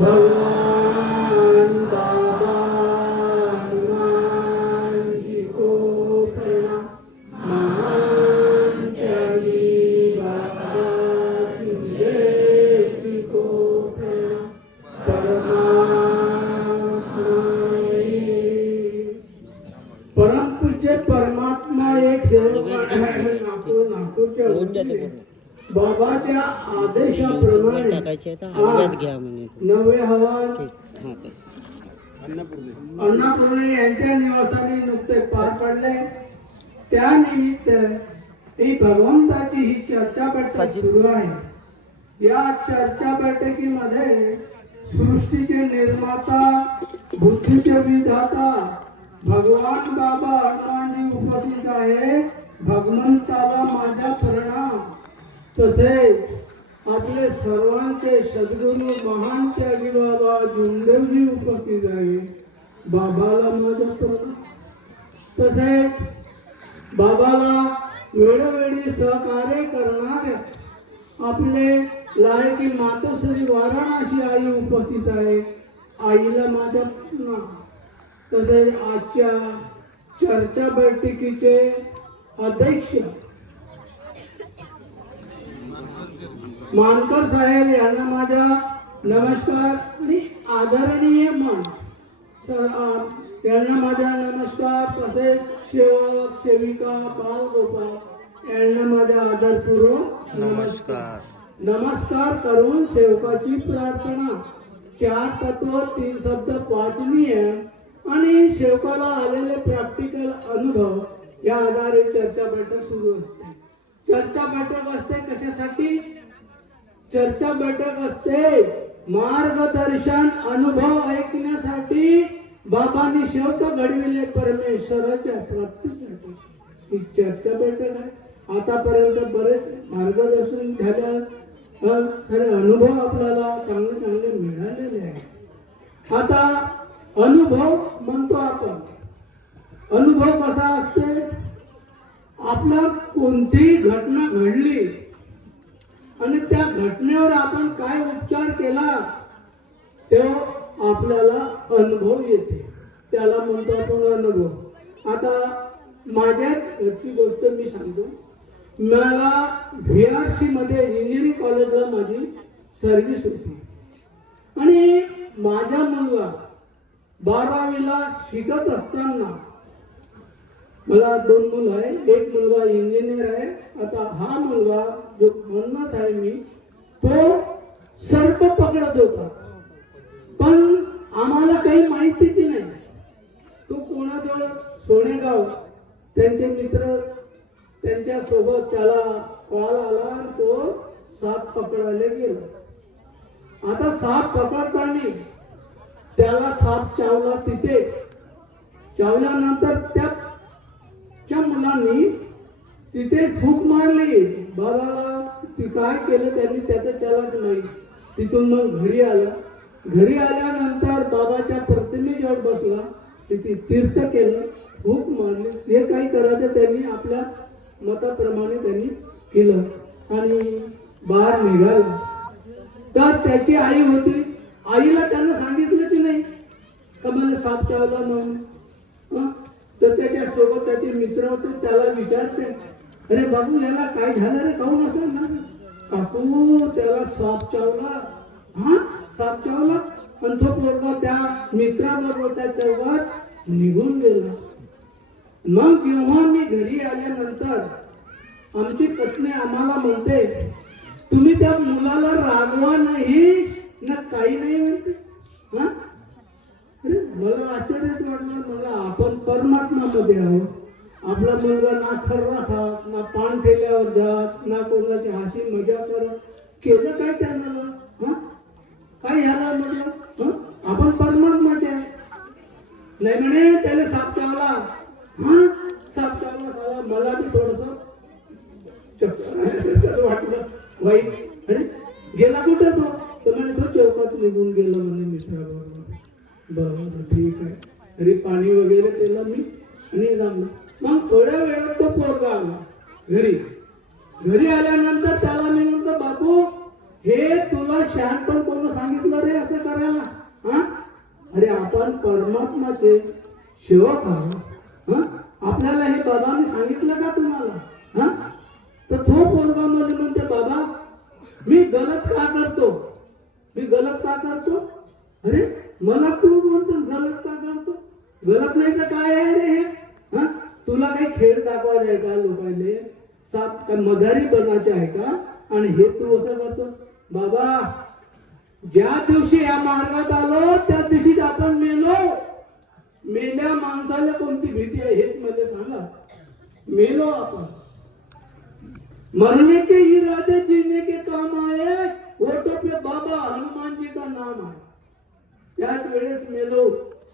भगवान बाबा हनुमान जी को प्रणाम। महान त्यागी बाबा गुरुदेव जी को प्रणाम। परम पूज्य परमात्मा एक नागपूरच्या बाबाच्या आदेशाप्रमाणे नवे हवान अन्नपूर्णे यांच्या निवासाने नुकते पार पडले। त्यानिमित्त ही भगवंताची ही चर्चा बैठक सुरू आहे। या चर्चा बैठकीमध्ये सृष्टीचे निर्माता बुद्धीचे विधाता भगवान बाबा हनुमानजी उपस्थित आहे। भगवंताला माझा प्रणाम। तसेच आपले सर्वांचे सद्गुरू महान त्यागी बाबा जुमदेवजी उपस्थित आहे। बाबाला माझा प्रणाम। तसेच बाबाला वेळोवेळी सहकार्य करणारे आपले लायकी मातोश्री वाराणसी आई उपस्थित आहे। आईला माझा प्रणाम। तसेच आजच्या चर्चा बैठकीचे अध्यक्ष मानकर साहेब यांना माझा नमस्कार आणि आदरणीय मंच सर यांना माझा नमस्कार। तसेच सेवक सेविका बालगोपाल यांना माझा आदरपूर्वक नमस्कार करून सेवकाची प्रार्थना। 4 तत्व 3 शब्द वाचनीय आणि सेवकाला आलेले प्रॅक्टिकल अनुभव या आधारे चर्चा बैठक सुरू असते। चर्चा बैठक असते कशासाठी? चर्चा बैठक असते मार्गदर्शन अनुभव ऐकण्यासाठी। बाबांनी शेवट घडविले परमेश्वराच्या प्राप्तीसाठी ही चर्चा बैठक आहे। आतापर्यंत बरेच मार्गदर्शन झालं, खरे अनुभव आपल्याला चांगले मिळालेले आहेत। आता अनुभव म्हणतो आपण। अनुभव कसा असते? आपला कोणतीही घटना घडली आणि त्या घटनेवर आपण काय उपचार केला तेव्हा आपल्याला अनुभव येते, त्याला म्हणतो आपण अनुभव। आता माझ्या घरची गोष्ट मी सांगतो। मला VRC मध्ये इंजिनिअरिंग कॉलेजला माझी सर्व्हिस होती आणि माझा मुलगा 12वीला शिकत असताना, मला 2 मुलं आहे, एक मुलगा इंजिनियर आहे। आता हा मुलगा जो म्हणत आहे मी, तो सर्प पकडत होता, पण आम्हाला काही माहितीच नाही। तो कोणाजवळ सोनेगाव त्यांचे मित्र त्यांच्या सोबत त्याला कॉल आला, तो साप पकडायला गेला। आता साप पकडताना त्याला साप चावला। तिथे चावल्यानंतर त्या मुलांनी तिथे फूक मारली। बाबाला ती काय केलं त्यांनी त्यालाच माहिती। तिथून मग घरी आला। घरी आल्यानंतर बाबाच्या प्रतिमेजवळ बसला, तिथे तीर्थ केलं, फूक मारली। जे काही करायचं त्यांनी आपल्या मताप्रमाणे त्यांनी केलं आणि बाहेर निघाला। तर त्याची आई होती। आईला त्यानं सांगितलं की नाही का मला साप चावला म्हणून? तर त्याच्या सोबत त्याचे मित्र होते, त्याला विचारते, अरे बाबू याला काय झालं रे, काहून असं ना? काकू त्याला साप चावला। हा साप चावला? पण तो पोरगा त्या मित्राबरोबर त्या चौकात निघून गेला। मग जेव्हा मी घरी आल्यानंतर आमची पत्नी आम्हाला म्हणते, तुम्ही त्या मुलाला रागवा नाही ना काही नाही म्हणते। हा मला आश्चर्यच वाटलं। मला आपण परमात्मामध्ये आहोत। आपला मुलगा ना खर्रा खात, ना पान ठेल्यावर जात, ना कोणाची हसी मजा करत, केलं काय त्यांना? हा काय झालं म्हटलं? आपण परमात्माचे नाही म्हणे त्याला साप चावला। हा साप चावला साला, मला बी थोडस वाटलं वाईट। अरे गेला कुठे तो? तर म्हणे तो चौकात निघून गेला म्हणे मित्राबरोबर। बरं ठीक आहे। तरी पाणी वगैरे पेला मी आणि जमलं। मग थोड्या वेळात तो पोरगा आला घरी। घरी आल्यानंतर त्याला मी म्हणतो, बापू हे तुला शहाणपण कोण सांगितलं रे असं करायला? आपण परमात्माचे सेवक आहोत. आपल्याला हे बाबांनी सांगितलं का तुम्हाला? तर तो पोरगा मला म्हणते, बाबा मी गलत का करतो? मी गलत का करतो? अरे मला तू म्हणतोस गलत का करतो? गलत नाही तर काय आहे रे हे? तुला काही खेळ दाखवायचा आहे का लोकांना? साप का मदारी बनायचे आहे का? आणि हे तू असं करतो? बाबा ज्या दिवशी या मार्गात आलो त्या दिवशी आपण मेलो. मेल्या माणसाला कोणती भीती आहे हेच मला सांगा. मेलो आपण. मरने के इरादे जीने के काम आए, ओटो पे बाबा हनुमान जी का नाम आहे. त्याच वेळेस मेलो.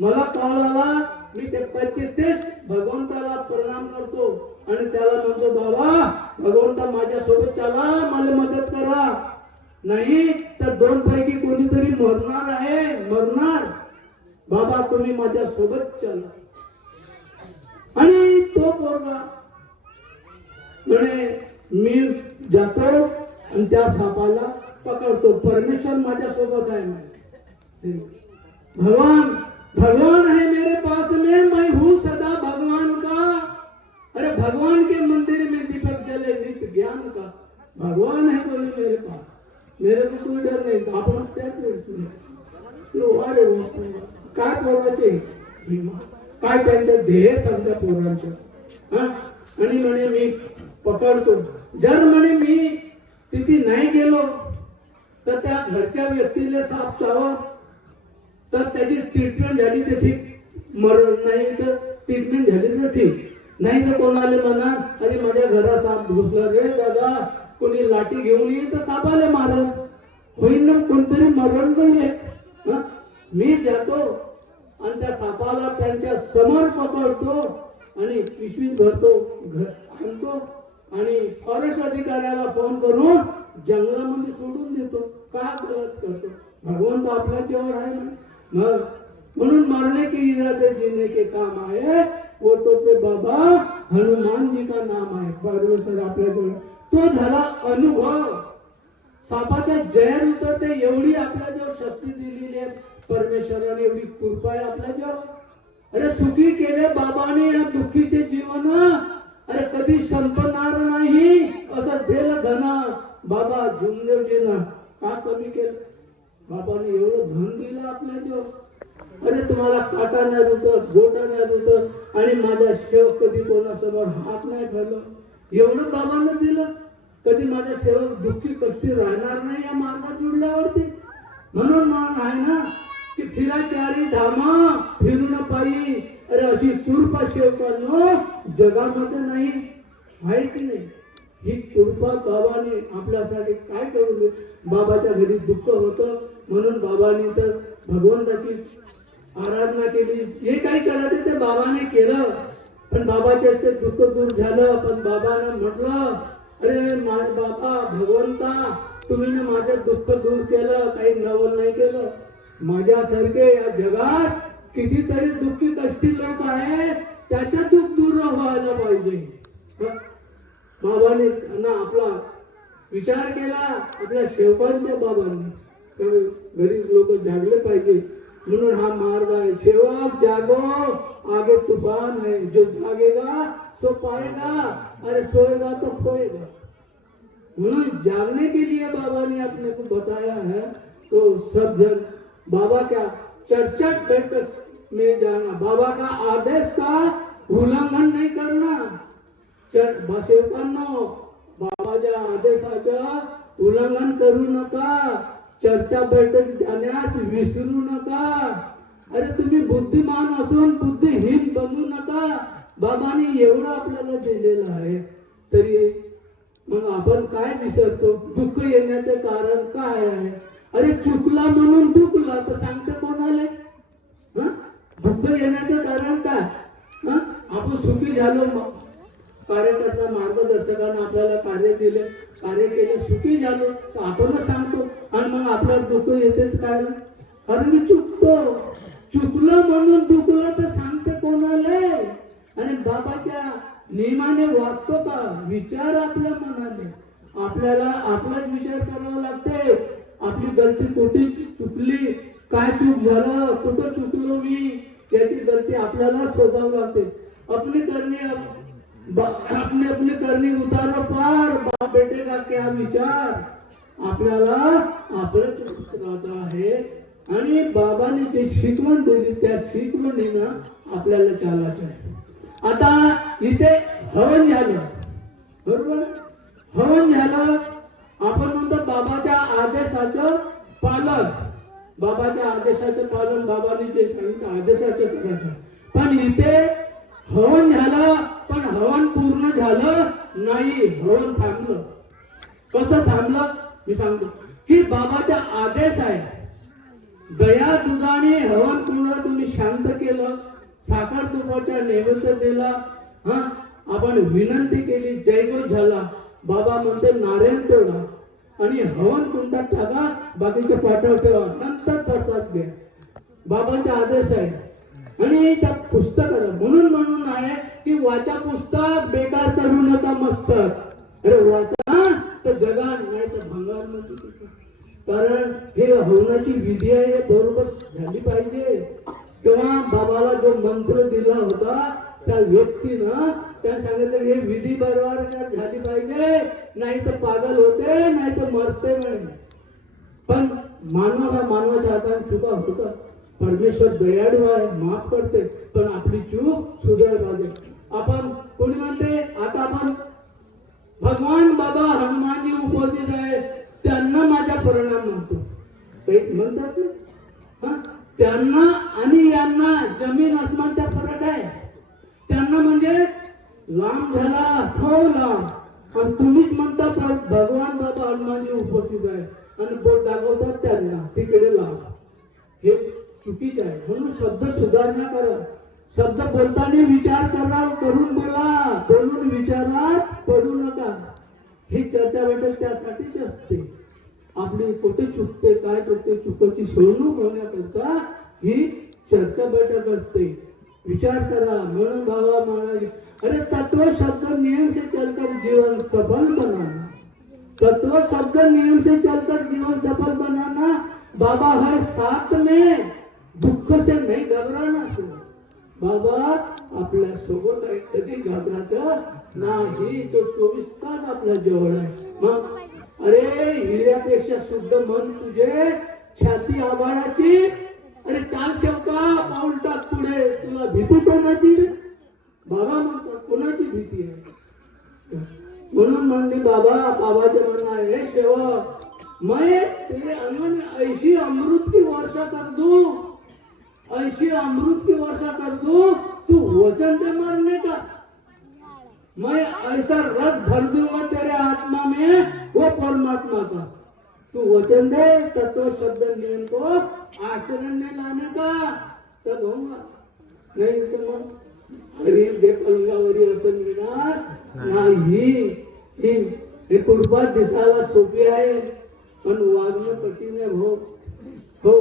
मला कॉल आला, मी तेच भगवंताला प्रणाम करतो आणि त्याला म्हणतो, बाबा भगवंता माझ्या सोबत चला, मला मदत करा. नाही तर दोन पैकी कोणीतरी मरणार आहे, मरणार. बाबा तुम्ही माझ्या सोबत चला. आणि तो पोरगा म्हणे मी जातो आणि त्या सापाला पकडतो. परमेश्वर माझ्या सोबत आहे. भगवान है मेरे पास में, मैं हूँ सदा भगवान का. अरे भगवान के मंदिर में दीपक जले नित्य ज्ञान का. भगवान है बोले मेरे पास, मेरे को कोई डर नहीं. आपण त्याच वेळेस काय पोराचे काय त्यांचं ध्येय समजा पोरांचं. आणि म्हणे मी पकडतो. जर म्हणे मी तिथे नाही गेलो तर त्या घरच्या व्यक्तीला साप चावा तर त्याची ट्रीटमेंट झाली तर ठीक, मरण नाही तर ट्रीटमेंट झाली तर ठीक. नाही तर कोणाला म्हणा अरे माझ्या घरात साप घुसला रे दादा, कोणी लाठी घेऊन येईल तर सापाला मारल, होईल ना कोणतरी मरण नाही. मी जातो आणि त्या सापाला त्यांच्या समोर पकडतो आणि पिशवीत भरतो, आणतो आणि फॉरेस्ट अधिकाऱ्याला फोन करून जंगलामध्ये सोडून देतो. का गलत करतो? भगवंत आपल्या जवळ आहे ना. म्हणून मरने की इरादे जीने के काम आहे, ओटो पे बाबा हनुमान जी का नाम आहे. परमेश्वर आपल्याजवळ. तो झाला अनुभव. सापाच्या जहर उतरते एवढी आपल्याजवळ शक्ती दिलेली आहे परमेश्वराने, एवढी कृपा आहे आपल्याजवळ. अरे सुखी केले बाबाने या दुःखीचे जीवन. अरे कधी संपणार नाही असं दिलं धन बाबा झुमदेवजीनं. का कमी केलं? बाबाने एवढं धन दिलं आपल्याजवळ. अरे तुम्हाला काटा नाही रुतत, गोटा नाही रुतत आणि माझा सेवक कधी कोणासमोर हात नाही ठेवलं. एवढं बाबानं दिलं. कधी माझा सेवक दुःखी कष्टी राहणार नाही या मार्गात जुडल्यावरती. म्हणून आहे ना की फिराचारी धामा फिरून पायी. अरे अशी कृपा सेवकांनो जगामध्ये नाही आहे की नाही? ही कृपा बाबाने आपल्यासाठी काय करून दिली. बाबाच्या घरी दुःख होतं म्हणून बाबांनी तर भगवंताची आराधना केली. जे काही करायचं ते बाबाने केलं. पण बाबाच्या दुःख दूर झालं. पण बाबाने म्हटलं अरे बाबा भगवंता तुम्ही ना माझं दुःख दूर केलं, काही नवल नाही केलं. माझ्यासारखे या जगात कितीतरी दुःखी कष्टी लोक आहेत, त्याचं दुःख दूर व्हायला पाहिजे. बाबाने ना आपला विचार केला. आपल्या सेवकांच्या बाबांनी गरीब लोक जागले पाहिजे म्हणून हा मार्ग आहे. सेवक जागो आगे तूफान है, जो जागेगा सो पाएगा, अरे सोएगा तो खोएगा. म्हणून जागने के लिए बाबा ने अपने को बताया है. तो सब जन बाबा क्या चर्चट बैठक में जाना, बाबा का आदेश का उल्लंघन नहीं करना. सेवकांनो बाबाच्या आदेशाचं उल्लंघन करू नका. चर्चा बैठक जाण्यास विसरू नका. अरे तुम्ही बुद्धिमान असून बुद्धिहीन बनू नका. बाबांनी एवढं आपल्याला दिलेलं आहे तरी मग आपण काय विसरतो? दुःख येण्याचे कारण काय आहे? अरे चुकला म्हणून दुखला तर सांगते कोणाला? दुःख येण्याचं कारण काय? आपण सुखी झालो, कार्यकर्ता मार्गदर्शकांना आपल्याला कार्य दिले, कार्य केले, सुखी झालो तर आपणच सांगतो आणि मग आपल्याला दुःख येतेच काय? अरे मी चुकलं म्हणून दुखलं तर सांगते कोणाला? आणि बाबाच्या नियमाने वाचतो का? विचार आपल्या मनाने. आपल्याला आपलाच विचार करावा लागते. आपली गलती कुठे चुकली काय चूक झालं, कुठं चुकलो मी, याची गलती आपल्याला शोधावी लागते. अपनी करनी उतारो पार, बाप बेटे का क्या विचार. आपल्याला आपलं चुकत आहे आणि बाबांनी जे शिकवण दिली त्या शिकवणीनं आपल्याला चालायचं आहे. आता इथे हवन झालं, बरोबर, हवन झालं. आपण म्हणतो बाबाच्या आदेशाचं पालन, बाबाच्या आदेशाचं पालन, बाबांनी जे सांगितलं आदेशाचं करायचं. पण इथे हवन झालं, पण हवन पूर्ण झालं नाही, हवन थांबलं. कसं थांबलं मी सांगतो की बाबाचा आदेश आहे, दया दुधाने हवन कुंड तुम्ही शांत केलं, साखर तुपाचा नैवेद्य दिला, आपण विनंती केली, जयघोष झाला. बाबा म्हणते नारायण तोडा आणि हवन कुंडात टाका, बाकीचे पाठव ठेवा, नंतर प्रसाद घ्या. बाबाचा आदेश आहे. आणि त्या पुस्तकाला म्हणून आहे की वाचा पुस्तक बेकार करू नका मस्तक. अरे वाचा तर जगा नाही तर भंगार मध्ये. कारण हे हवनाची विधी आहे, बरोबर झाली पाहिजे. तेव्हा बाबाला जो मंत्र दिला होता त्या व्यक्तीनं त्या सांगितलं हे विधी बरोबर झाली पाहिजे, नाही तर पागल होते, नाही तर मरते म्हणे. पण मानव हा मानवाच्या हाताने चुका होतात. परमेश्वर दयाळू आहे, माफ करते, पण आपली चूक सुधारली पाहिजे. आपण कोणी म्हणते आता आपण भगवान बाबा हनुमानजी उपस्थित आहे त्यांना माझा परिणाम म्हणतो, काही म्हणतात ना, त्यांना आणि यांना जमीन आसमानचा फरक आहे. त्यांना म्हणजे लांब झाला, थो लांब, पण तुम्हीच म्हणता भगवान बाबा हनुमानजी उपस्थित आहे आणि बोट दाखवतात त्यांना तिकडे लांब. हे चुकीचं आहे. म्हणून शब्द सुधारणा करा. शब्द बोलताना विचार करून बोला, बोलून विचारात पडू नका. ही चर्चा बैठक त्यासाठीच असते. आपली कुठे चुकते, काय चुकते, चुकीची सोडवणूक होण्याकरता ही चर्चा बैठक असते. विचार करा. म्हणून बाबा महाराज अरे तत्व शब्द नियम से चलकर जीवन सफल बनाना, तत्व शब्द नियम से चलकर जीवन सफल बनाना. बाबा हर साथ में दुःख से नहीं घबराना. बाबा आपल्या सोबत आहे, कधी घाबरायचं नाही. तो 24 तास आपल्या जवळ आहे. मग अरे हिऱ्यापेक्षा शुद्ध मन तुझे, छाती आभाळाची, अरे चाल शेवका पाऊल टाक पुढे, तुला भीती कोणाची. बाबा म्हणतात कोणाची भीती आहे. म्हणून म्हणते बाबाच्या म्हणणं आहे, हे सेवक मैं तेरे अंगन ऐसी अमृत की वर्षा कर दूं, ऐसी अमृत की वर्षा कर दूं, तू वचन दे मरने का. मैं ऐसा रस भर दूंगा तेरे आत्मा में, वो परमात्मा का. तू वचन दे तत्व शब्द नियम को आचरण में लाने का, तब होगा. नहीं तो मग हरी जे पलंगावरी असं मिळणार नाही. ही कृपा दिसायला सोपी आहे पण वागणं कठीण आहे. हो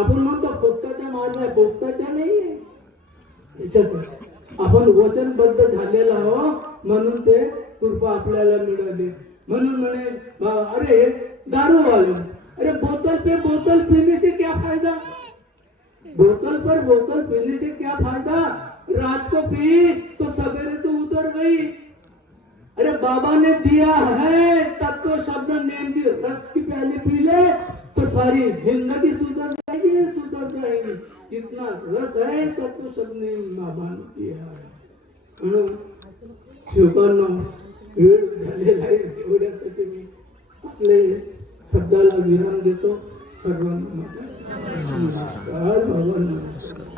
आपण म्हणतो पोपटाच्या मार्ग आहे, पोपटाच्या नाही आहे. आपण वचनबद्ध झालेला आहोत म्हणून ते कृपा आपल्याला मिळाली. म्हणून म्हणे अरे दारू वाले, अरे बोतल पे बोतल पीने से क्या फायदा, बोतल पर बोतल पीने से क्या फायदा. रात को पी तो सवेरे तो उतर गई. अरे बाबा ने दिया है तत्व शब्द नियम की रस की प्याली पी ले तो सारी जिंदगी सुधर जाएगी. कितना रस है तत्व शब्द नियम बाबा ने दिया है. म्हणून शिवकांना वेळ झालेला आहे, तेवढ्यासाठी मी आपले शब्दाला विराम देतो. सर्वांना नमस्कार. भगवान नमस्कार.